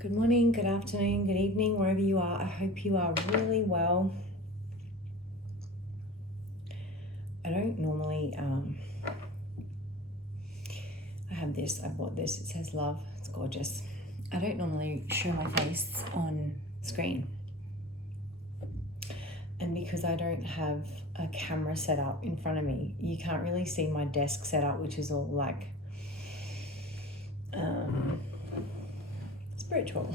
Good morning, good afternoon, good evening, wherever you are. I hope you are really well. I don't normally, I have this, I bought this, it says love, it's gorgeous. I don't normally show my face on screen. And because I don't have a camera set up in front of me, you can't really see my desk set up, which is all like spiritual.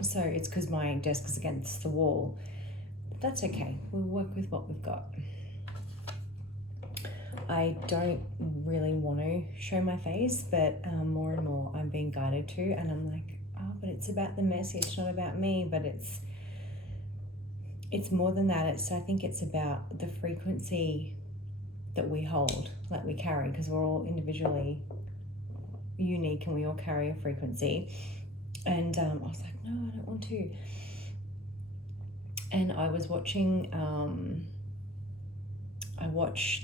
So it's because my desk is against the wall. But that's okay, we'll work with what we've got. I don't really want to show my face, but more and more I'm being guided to, and I'm like, oh, but it's about the message, not about me. But it's more than that. I think it's about the frequency that we hold, like we carry, because we're all individually unique and we all carry a frequency. And I was like, no, I don't want to. And I was watching,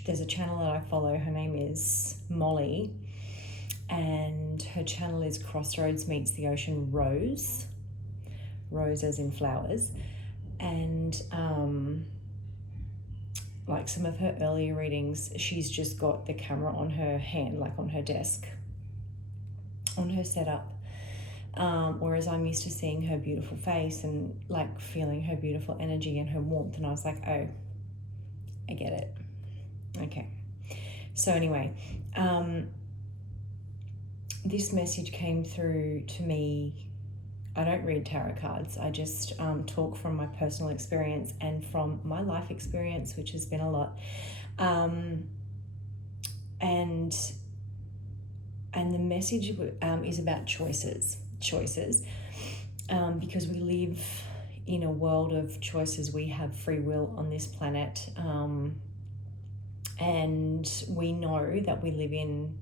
there's a channel that I follow, her name is Molly, and her channel is Crossroads Meets the Ocean Rose as in flowers. And like some of her earlier readings, she's just got the camera on her hand, like on her desk, on her setup. Whereas I'm used to seeing her beautiful face and like feeling her beautiful energy and her warmth. And I was like, oh, I get it. Okay. So anyway, this message came through to me. I don't read tarot cards. I just talk from my personal experience and from my life experience, which has been a lot. And the message is about choices, because we live in a world of choices. We have free will on this planet, and we know that we live in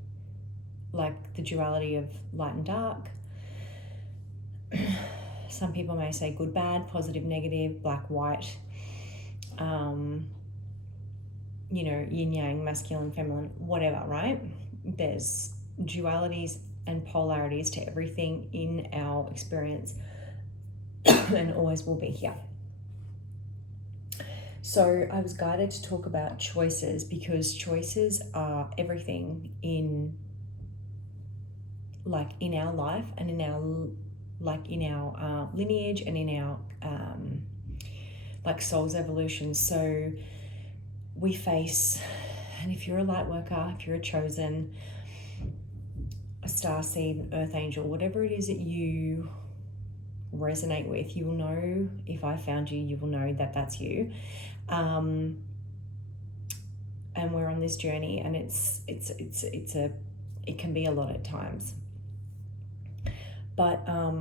like the duality of light and dark. Some people may say good, bad, positive, negative, black, white, yin yang, masculine, feminine, whatever, right? There's dualities and polarities to everything in our experience and always will be here. So I was guided to talk about choices because choices are everything in our life and in our lineage and in our soul's evolution. So we face, and if you're a light worker, if you're a chosen, a starseed, earth angel, whatever it is that you resonate with, you will know. If I found you, you will know that that's you. And we're on this journey, and it can be a lot at times. But how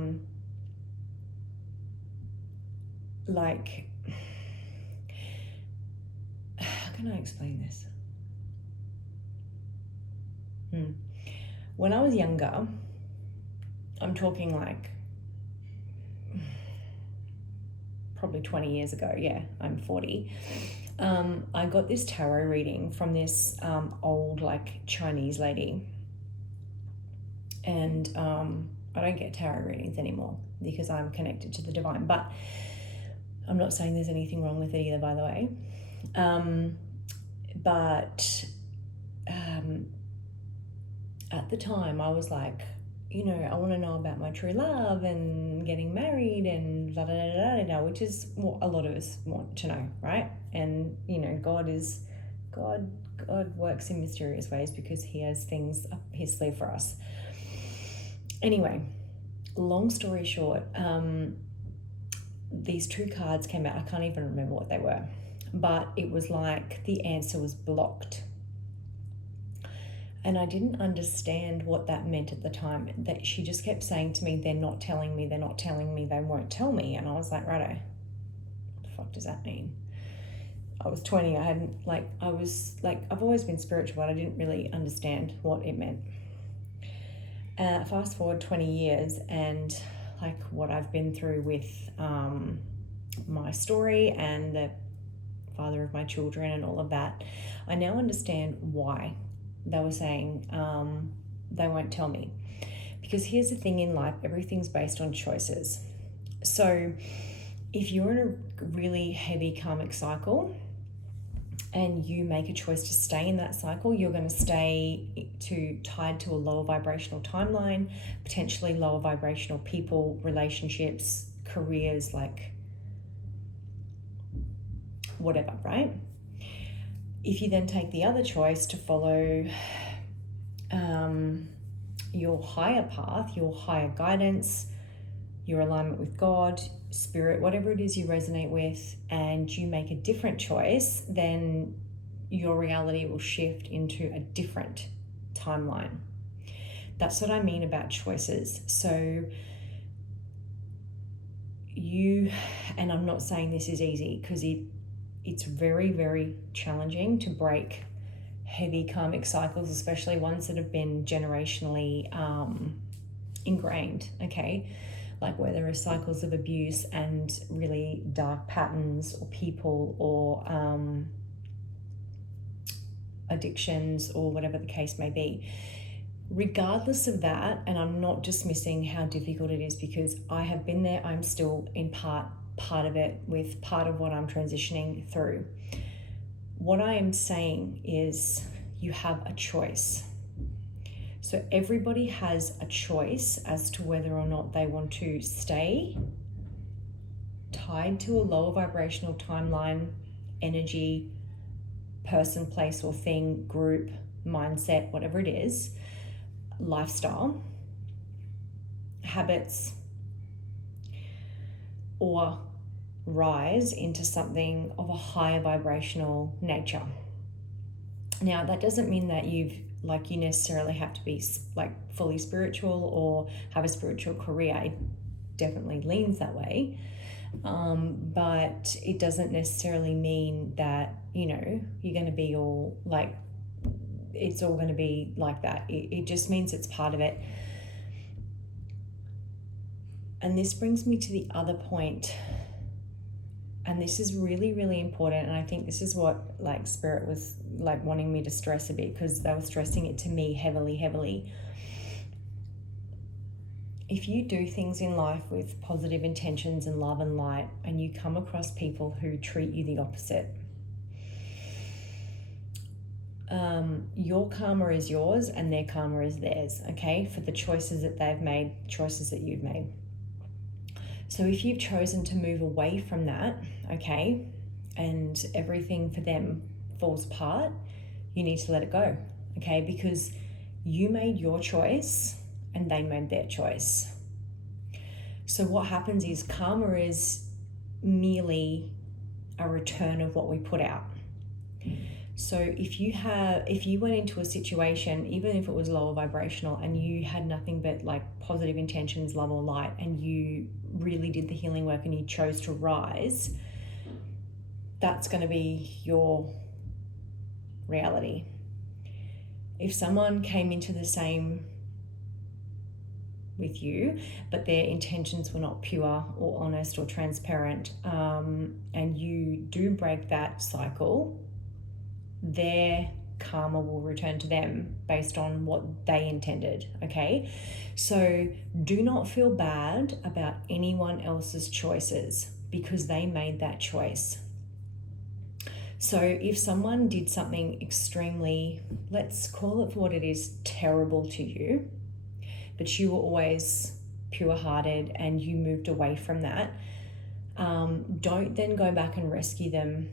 can I explain this? When I was younger, I'm talking like probably 20 years ago. Yeah, I'm 40. I got this tarot reading from this old Chinese lady. And I don't get tarot readings anymore because I'm connected to the divine. But I'm not saying there's anything wrong with it either, by the way. At the time, I was like, I want to know about my true love and getting married and da da da da da, which is what a lot of us want to know, right? And God works in mysterious ways because He has things up His sleeve for us. Anyway, long story short, these two cards came out. I can't even remember what they were, but it was like the answer was blocked. And I didn't understand what that meant at the time. That she just kept saying to me, they're not telling me, they won't tell me. And I was like, righto, what the fuck does that mean? I was 20, I've always been spiritual, but I didn't really understand what it meant. Fast forward 20 years and what I've been through with my story and the father of my children and all of that, I now understand why they were saying they won't tell me. Because here's the thing in life, everything's based on choices. So if you're in a really heavy karmic cycle and you make a choice to stay in that cycle, you're going to stay tied to a lower vibrational timeline, potentially lower vibrational people, relationships, careers, like whatever, right? If you then take the other choice to follow your higher path, your higher guidance, your alignment with God, spirit, whatever it is you resonate with, and you make a different choice, then your reality will shift into a different timeline. That's what I mean about choices. So and I'm not saying this is easy, because it's very, very challenging to break heavy karmic cycles, especially ones that have been generationally ingrained, okay? Like where there are cycles of abuse and really dark patterns or people or addictions or whatever the case may be. Regardless of that, and I'm not dismissing how difficult it is, because I have been there, I'm still in part of it, with part of what I'm transitioning through. What I am saying is you have a choice. So everybody has a choice as to whether or not they want to stay tied to a lower vibrational timeline, energy, person, place or thing, group, mindset, whatever it is, lifestyle, habits, or rise into something of a higher vibrational nature. Now, that doesn't mean that you necessarily have to be like fully spiritual or have a spiritual career. It definitely leans that way. But it doesn't necessarily mean that, you're going to be all like, it's all going to be like that. It just means it's part of it. And this brings me to the other point. And this is really, really important. And I think this is what like Spirit was like wanting me to stress a bit, because they were stressing it to me heavily, heavily. If you do things in life with positive intentions and love and light, and you come across people who treat you the opposite, your karma is yours and their karma is theirs, okay? For the choices that they've made, choices that you've made. So if you've chosen to move away from that, okay, and everything for them falls apart, you need to let it go, okay? Because you made your choice and they made their choice. So what happens is karma is merely a return of what we put out. So if you went into a situation, even if it was lower vibrational, and you had nothing but like positive intentions, love or light, and you really did the healing work and you chose to rise, that's going to be your reality. If someone came into the same with you, but their intentions were not pure or honest or transparent, and you do break that cycle, their karma will return to them based on what they intended, okay? So do not feel bad about anyone else's choices, because they made that choice. So if someone did something extremely, let's call it for what it is, terrible to you, but you were always pure-hearted and you moved away from that, don't then go back and rescue them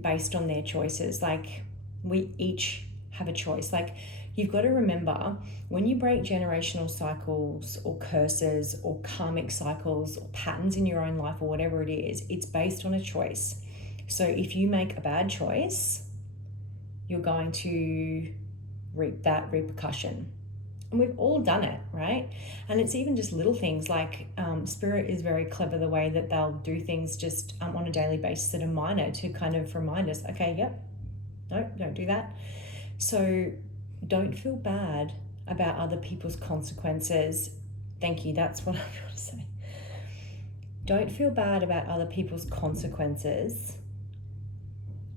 based on their choices. Like, we each have a choice. Like, you've got to remember, when you break generational cycles or curses or karmic cycles or patterns in your own life or whatever it is, it's based on a choice. So if you make a bad choice, you're going to reap that repercussion. And we've all done it, right? And it's even just little things like Spirit is very clever the way that they'll do things just on a daily basis that are minor to kind of remind us, okay, yep, no, don't do that. So don't feel bad about other people's consequences. Thank you, that's what I'm trying to say. Don't feel bad about other people's consequences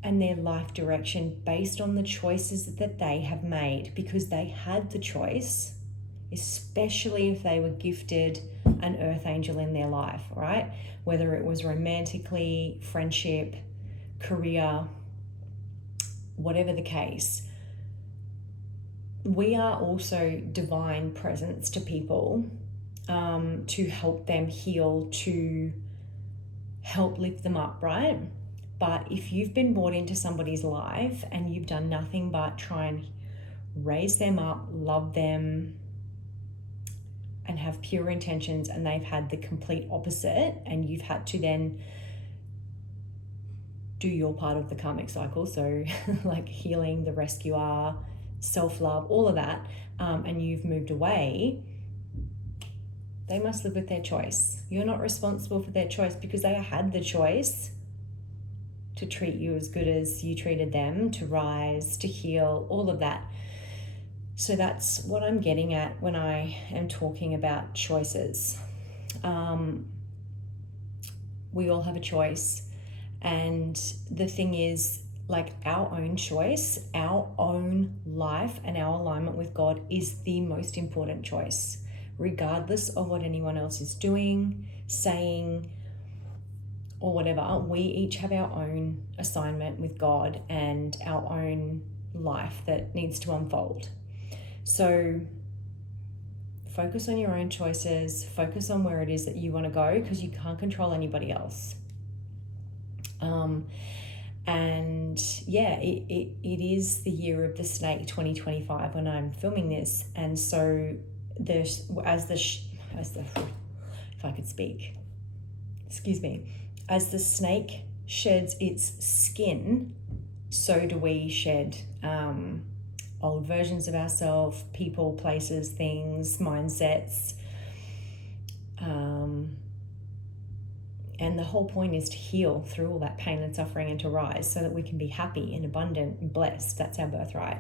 and their life direction based on the choices that they have made, because they had the choice especially if they were gifted an earth angel in their life, right? Whether it was romantically, friendship, career, whatever the case. We are also divine presence to people, to help them heal, to help lift them up, right? But if you've been brought into somebody's life and you've done nothing but try and raise them up, love them, and have pure intentions, and they've had the complete opposite, and you've had to then do your part of the karmic cycle, so like healing, the rescuer, self-love, all of that, and you've moved away, they must live with their choice. You're not responsible for their choice, because they had the choice to treat you as good as you treated them, to rise, to heal, all of that. So that's what I'm getting at when I am talking about choices. We all have a choice. And the thing is, like, our own choice, our own life, and our alignment with God is the most important choice, regardless of what anyone else is doing, saying, or whatever. We each have our own assignment with God and our own life that needs to unfold. So focus on your own choices, focus on where it is that you want to go, because you can't control anybody else. And yeah, it is the year of the snake, 2025, when I'm filming this. And so if I could speak, excuse me, as the snake sheds its skin, so do we shed old versions of ourselves, people, places, things, mindsets. And the whole point is to heal through all that pain and suffering, and to rise so that we can be happy and abundant and blessed. That's our birthright.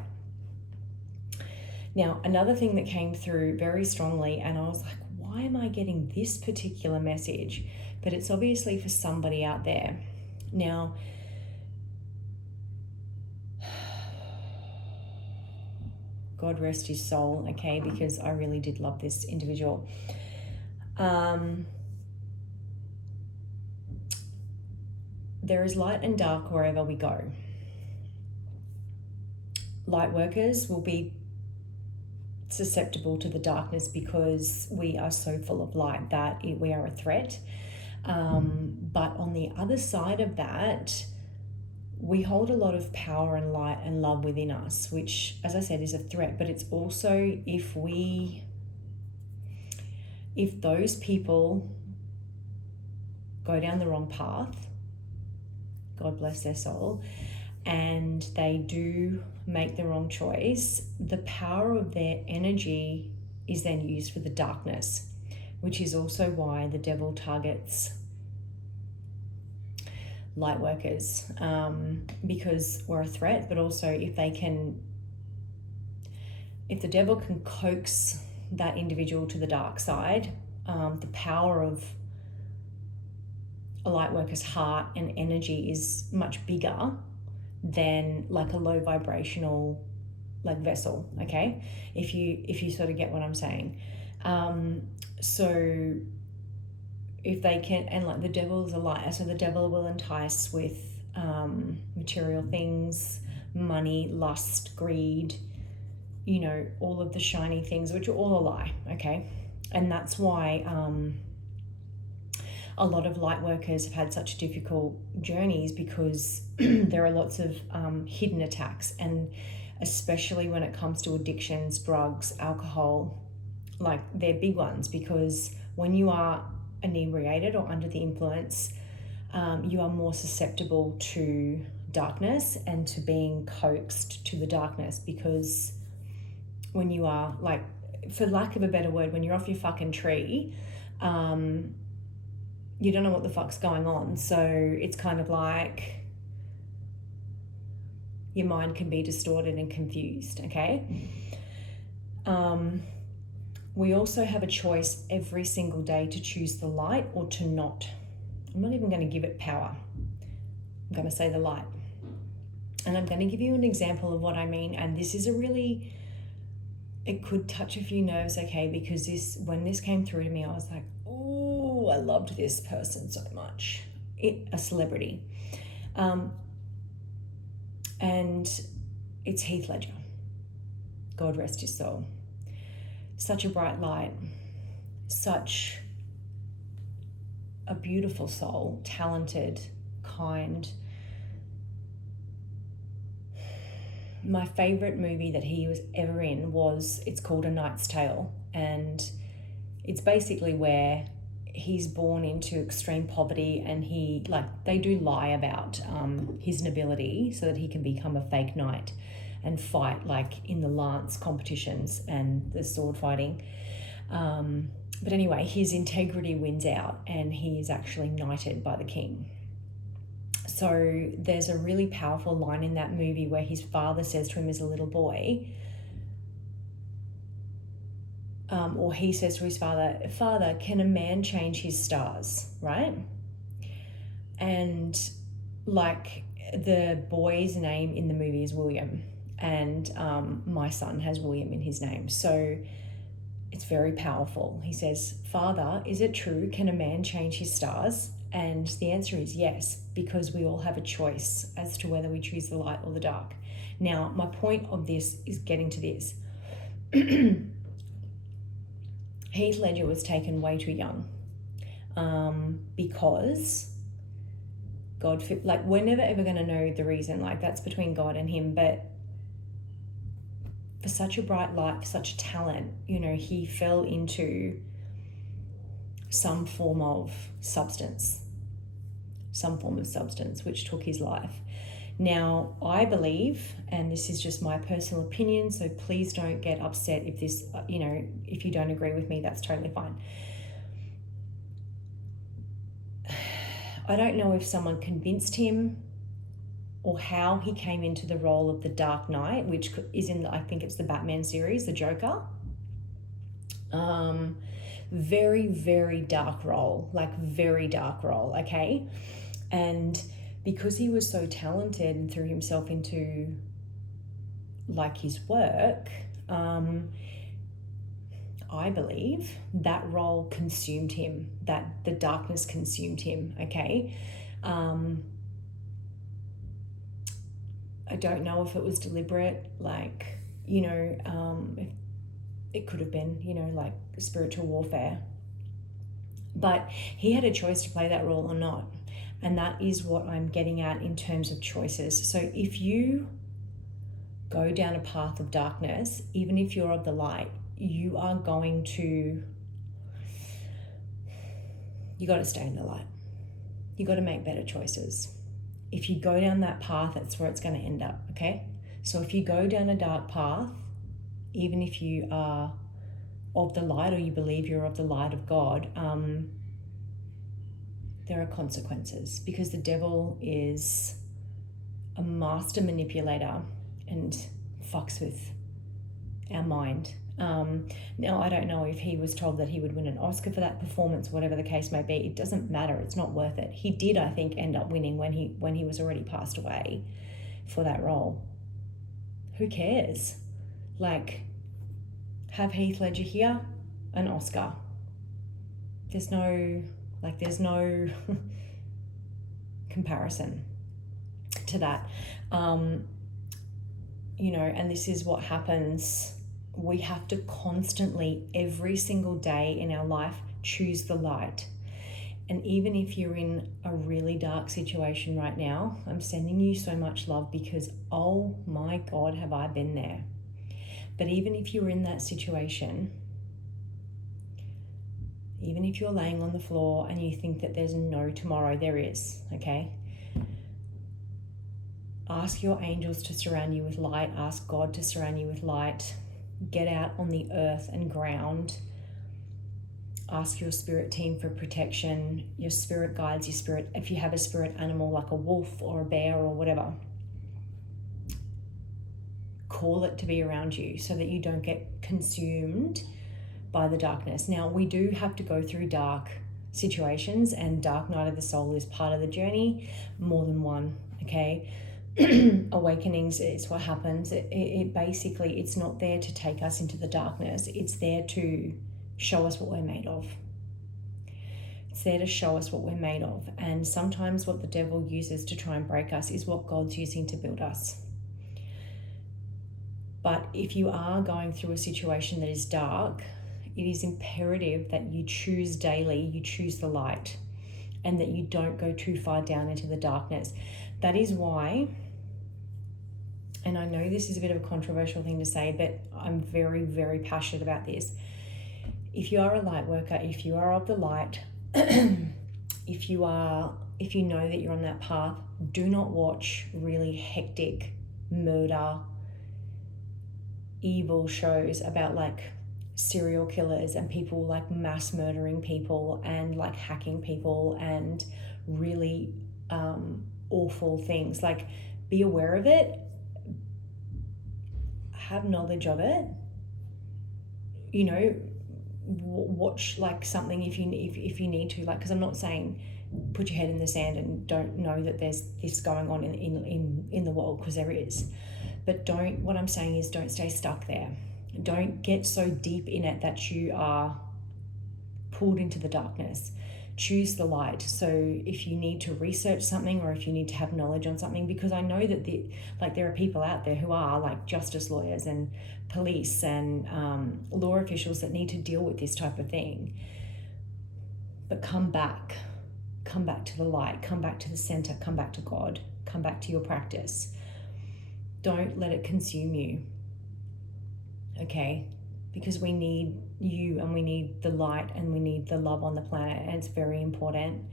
Now, another thing that came through very strongly, and I was like, why am I getting this particular message? But it's obviously for somebody out there. Now, God rest his soul, okay, because I really did love this individual. There is light and dark wherever we go. Light workers will be susceptible to the darkness because we are so full of light that we are a threat. But on the other side of that, we hold a lot of power and light and love within us, which, as I said, is a threat. But it's also, if those people go down the wrong path, God bless their soul, and they do make the wrong choice, the power of their energy is then used for the darkness, which is also why the devil targets light workers, because we're a threat. But also, if the devil can coax that individual to the dark side, the power of a light worker's heart and energy is much bigger than like a low vibrational like vessel, okay, if you sort of get what I'm saying. So if they can, and like the devil is a liar, so the devil will entice with material things, money, lust, greed, all of the shiny things, which are all a lie, okay? And that's why a lot of light workers have had such difficult journeys, because there are lots of hidden attacks, and especially when it comes to addictions, drugs, alcohol, like they're big ones, because when you are inebriated or under the influence, you are more susceptible to darkness and to being coaxed to the darkness, because when you are, like, for lack of a better word, when you're off your fucking tree, you don't know what the fuck's going on. So it's kind of like your mind can be distorted and confused, okay? We also have a choice every single day to choose the light or to not. I'm not even going to give it power. I'm going to say the light. And I'm going to give you an example of what I mean. And this is a really it could touch a few nerves, okay, because when this came through to me, I was like, oh, I loved this person so much. A celebrity. And it's Heath Ledger. God rest his soul. Such a bright light, such a beautiful soul, talented, kind. My favorite movie that he was ever in it's called A Knight's Tale, and it's basically where he's born into extreme poverty, and they do lie about his nobility so that he can become a fake knight and fight in the lance competitions and the sword fighting. But anyway, his integrity wins out and he is actually knighted by the king. So there's a really powerful line in that movie where his father says to him as a little boy, or he says to his father, "Father, can a man change his stars?" Right? And the boy's name in the movie is William, and my son has William in his name. So it's very powerful. He says, "Father, is it true? Can a man change his stars?" And the answer is yes, because we all have a choice as to whether we choose the light or the dark. Now, my point of this is getting to this. Heath Ledger was taken way too young, because we're never ever going to know the reason. That's between God and him. But for such a bright light, for such a talent, he fell into some form of substance, which took his life. Now, I believe, and this is just my personal opinion, so please don't get upset if if you don't agree with me, that's totally fine. I don't know if someone convinced him or how he came into the role of the Dark Knight, which is I think it's the Batman series, the Joker. Very, very dark role, very dark role, okay? And because he was so talented and threw himself into his work, I believe that role consumed him, that the darkness consumed him, okay? I don't know if it was deliberate, it could have been, spiritual warfare. But he had a choice to play that role or not. And that is what I'm getting at in terms of choices. So if you go down a path of darkness, even if you're of the light, you got to stay in the light. You got to make better choices. If you go down that path, that's where it's going to end up, okay? So if you go down a dark path, even if you are of the light or you believe you're of the light of God, there are consequences, because the devil is a master manipulator and fucks with our mind. Now, I don't know if he was told that he would win an Oscar for that performance, whatever the case may be. It doesn't matter. It's not worth it. He did, I think, end up winning when he was already passed away for that role. Who cares? Have Heath Ledger here, an Oscar. There's no comparison to that. And this is what happens. We have to constantly, every single day in our life, choose the light. And even if you're in a really dark situation right now, I'm sending you so much love, because, oh my God, have I been there. But even if you're in that situation, even if you're laying on the floor and you think that there's no tomorrow, there is, okay? Ask your angels to surround you with light. Ask God to surround you with light. Get out on the earth and ground. Ask your spirit team for protection, your spirit guides, your spirit, if you have a spirit animal like a wolf or a bear or whatever, call it to be around you so that you don't get consumed by the darkness. Now, we do have to go through dark situations, and dark night of the soul is part of the journey, more than one, okay? awakenings, it's what happens. It basically, it's not there to take us into the darkness. It's there to show us what we're made of. It's there to show us what we're made of. And sometimes what the devil uses to try and break us is what God's using to build us. But if you are going through a situation that is dark, it is imperative that you choose daily, you choose the light, and that you don't go too far down into the darkness. That is why, and I know this is a bit of a controversial thing to say, but I'm very, very passionate about this. If you are a light worker, if you are of the light, if you know that you're on that path, do not watch really hectic murder, evil shows about like serial killers and people like mass murdering people and like hacking people and really awful things. Like, be aware of it, have knowledge of it, you know, watch like something if you need to, like, because I'm not saying put your head in the sand and don't know that there's this going on in the world, because there is. But what I'm saying is don't stay stuck there. Don't get so deep in it that you are pulled into the darkness. Choose the light. So if you need to research something, or if you need to have knowledge on something, because I know that there are people out there who are like justice lawyers and police and law officials that need to deal with this type of thing. But come back to the light, come back to the center, come back to God, come back to your practice. Don't let it consume you, okay? Because we need you, and we need the light, and we need the love on the planet, and it's very important.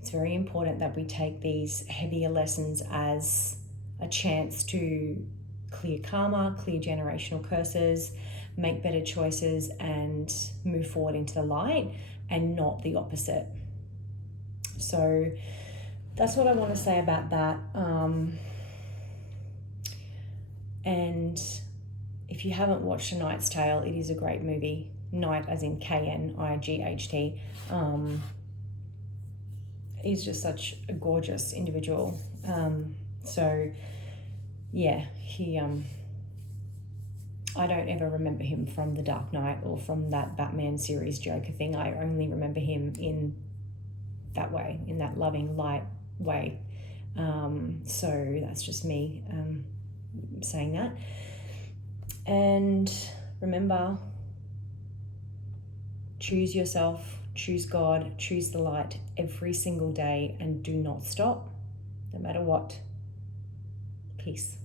It's very important that we take these heavier lessons as a chance to clear karma, clear generational curses, make better choices, and move forward into the light, and not the opposite. So that's what I want to say about that. And if you haven't watched A Knight's Tale, it is a great movie. Knight as in Knight. He's just such a gorgeous individual. So yeah, he I don't ever remember him from The Dark Knight or from that Batman series Joker thing. I only remember him in that way, in that loving light way. So that's just me saying that. And remember, choose yourself, choose God, choose the light every single day, and do not stop, no matter what. Peace.